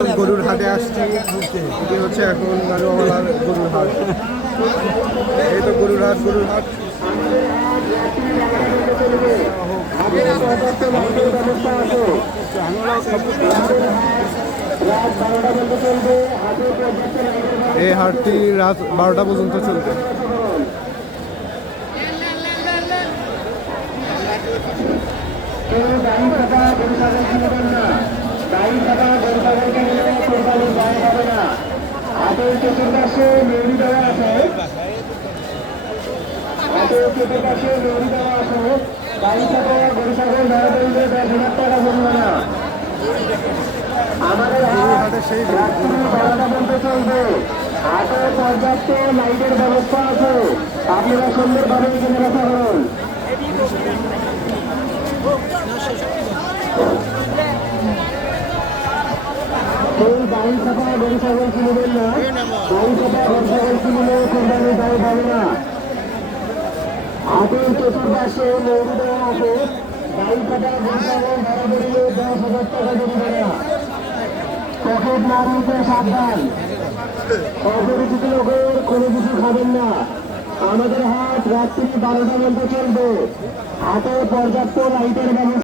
গরুর হাটে আসছি এটি হচ্ছে এখন গাড়িওয়ালার গরুর হাট। এই তো গরুর হাট এই হাটটি রাত 12টা পর্যন্ত চলবে। চতুর্পাশে মেরি দেওয়া আছে, চতুর্পাশে মেরি দেওয়া আছে। গাড়ি থাকা গরু ছাগল ধরা পড়লে 10,000 টাকা জরিমানা। আমাদের রাত্রি 12টা পর্যন্ত চলবে। হাটে পর্যাপ্ত লাইটের ব্যবস্থা আছে, আপনারা সুন্দরভাবে এখানে রাখা হন। এই গাড়ি থাকা গরু ছাগল কিনবেন না, গাড়ি থাকা গরু ছাগল কিনলে কোরবানি দায় পাবে না। হাটের চতুর্পাশে মৌরি দেওয়া আছে, গাড়ি থাকা গরু ছাগল ধরা পড়লে 10,000 টাকা জরিমানা। পকেট না রয়েছে সাবধান, অপরিচিত লোকের কোনো কিছু খাবেন না। আমাদের হাট রাত্রি 12টা পর্যন্ত চলবে। হাটে পর্যাপ্ত লাইটের ব্যবস্থা।